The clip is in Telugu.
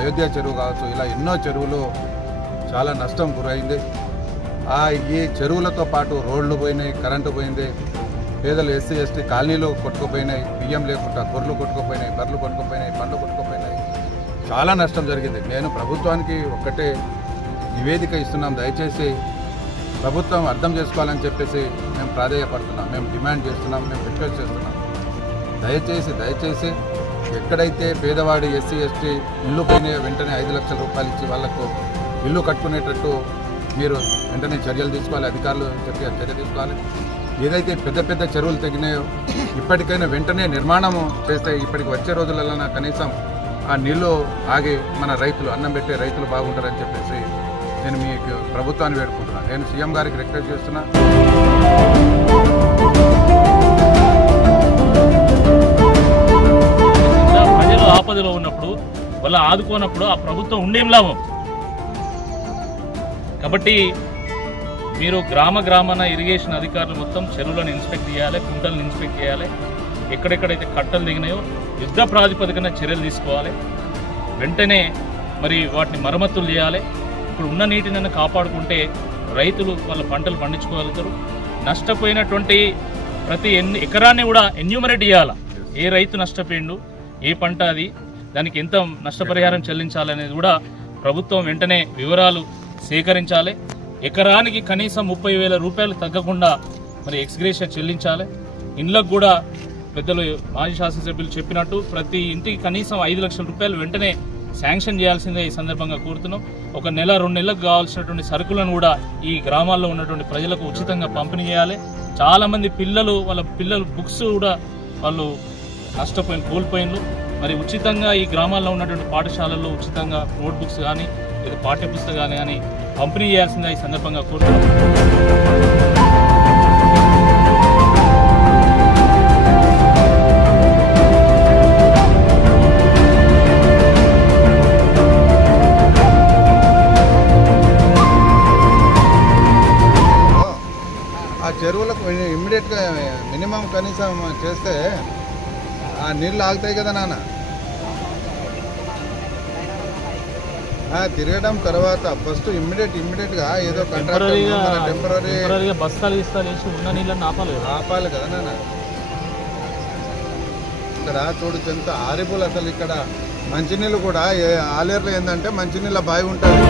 అయోధ్య చెరువు కావచ్చు, ఇలా ఎన్నో చెరువులు చాలా నష్టం గురైంది. ఈ చెరువులతో పాటు రోడ్లు పోయినాయి, కరెంటు పోయింది, పేదలు ఎస్సీ ఎస్టీ కాలనీలు కొట్టుకుపోయినాయి, బియ్యం లేకుండా గొర్రెలు కొట్టుకుపోయినాయి, బర్రెలు కొట్టుకుపోయినాయి, పండ్లు కొట్టుకుపోయినాయి, చాలా నష్టం జరిగింది. నేను ప్రభుత్వానికి ఒక్కటే నివేదిక ఇస్తున్నాం, దయచేసి ప్రభుత్వం అర్థం చేసుకోవాలని చెప్పేసి మేము ప్రాధేయపడుతున్నాం, మేము డిమాండ్ చేస్తున్నాం, మేము రిక్వెస్ట్ చేస్తున్నాం. దయచేసి ఎక్కడైతే పేదవాడి ఎస్సీ ఎస్టీ ఇల్లు పోయినాయో వెంటనే 5 లక్షల రూపాయలు ఇచ్చి వాళ్లకు ఇల్లు కట్టుకునేటట్టు మీరు వెంటనే చర్యలు తీసుకోవాలి, అధికారులు చర్య తీసుకోవాలి. ఏదైతే పెద్ద చెరువులు తెగినాయో ఇప్పటికైనా వెంటనే నిర్మాణము చేస్తే ఇప్పటికి వచ్చే రోజులలో కనీసం ఆ నీళ్లు ఆగి మన రైతులు, అన్నం పెట్టే రైతులు బాగుంటారని చెప్పేసి నేను మీకు ప్రభుత్వాన్ని వేడుకుంటున్నాను. నేను సీఎం గారికి రిక్వెస్ట్ చేస్తున్నా. ప్రజలు ఆపదలో ఉన్నప్పుడు వాళ్ళ ఆదుకోనప్పుడు ఆ ప్రభుత్వం ఉండేం లాభం. కాబట్టి మీరు గ్రామాన ఇరిగేషన్ అధికారులు మొత్తం చెరువులను ఇన్స్పెక్ట్ చేయాలి, కుంటలను ఇన్స్పెక్ట్ చేయాలి, ఎక్కడెక్కడైతే కట్టలు దిగినాయో యుద్ధ ప్రాతిపదికన చర్యలు తీసుకోవాలి, వెంటనే మరి వాటిని మరమ్మతులు చేయాలి. ఇప్పుడు ఉన్న నీటిని కాపాడుకుంటే రైతులు వాళ్ళ పంటలు పండించుకోగలుగుతారు. నష్టపోయినటువంటి ప్రతి ఎకరాన్ని కూడా ఎన్యూమరేట్ చేయాలి, ఏ రైతు నష్టపోయిండు, ఏ పంట అది, దానికి ఎంత నష్టపరిహారం చెల్లించాలనేది కూడా ప్రభుత్వం వెంటనే వివరాలు సేకరించాలి. ఎకరానికి కనీసం 30,000 రూపాయలు తగ్గకుండా మరి ఎక్స్గ్రేషియా చెల్లించాలి. ఇండ్లకు కూడా పెద్దలు మాజీ శాసనసభ్యులు చెప్పినట్టు ప్రతి ఇంటికి కనీసం 5 లక్షల రూపాయలు వెంటనే శాంక్షన్ చేయాల్సిందే ఈ సందర్భంగా కోరుతున్నాం. 1 నెల 2 నెలలకు కావాల్సినటువంటి సరుకులను కూడా ఈ గ్రామాల్లో ఉన్నటువంటి ప్రజలకు ఉచితంగా పంపిణీ చేయాలి. చాలామంది వాళ్ళ పిల్లలు బుక్స్ కూడా వాళ్ళు కోల్పోయినలు. మరి ఉచితంగా ఈ గ్రామాల్లో ఉన్నటువంటి పాఠశాలల్లో ఉచితంగా నోట్ బుక్స్ కానీ లేదా పాఠ్య పుస్తకాలు కానీ పంపిణీ చేయాల్సిందే ఈ సందర్భంగా కోరుతున్నాం. ఆ చెరువులకు ఇమ్మీడియట్గా మినిమం కనీసం చేస్తే ఆ నీళ్ళు ఆగుతాయి కదా నాన్న. తిరగడం తర్వాత ఫస్ట్ ఇమ్మీడియట్గా ఏదో టెంపరీ బస్తాలు వేసి ఉన్న నీళ్ళని ఆపాలి కదా నాన్న. ఇక్కడ చూడు ఎంత హారిబుల్ అసలు. ఇక్కడ మంచినీళ్ళు కూడా ఆలేరులో ఏంటంటే మంచినీళ్ళ బావి ఉంటుంది.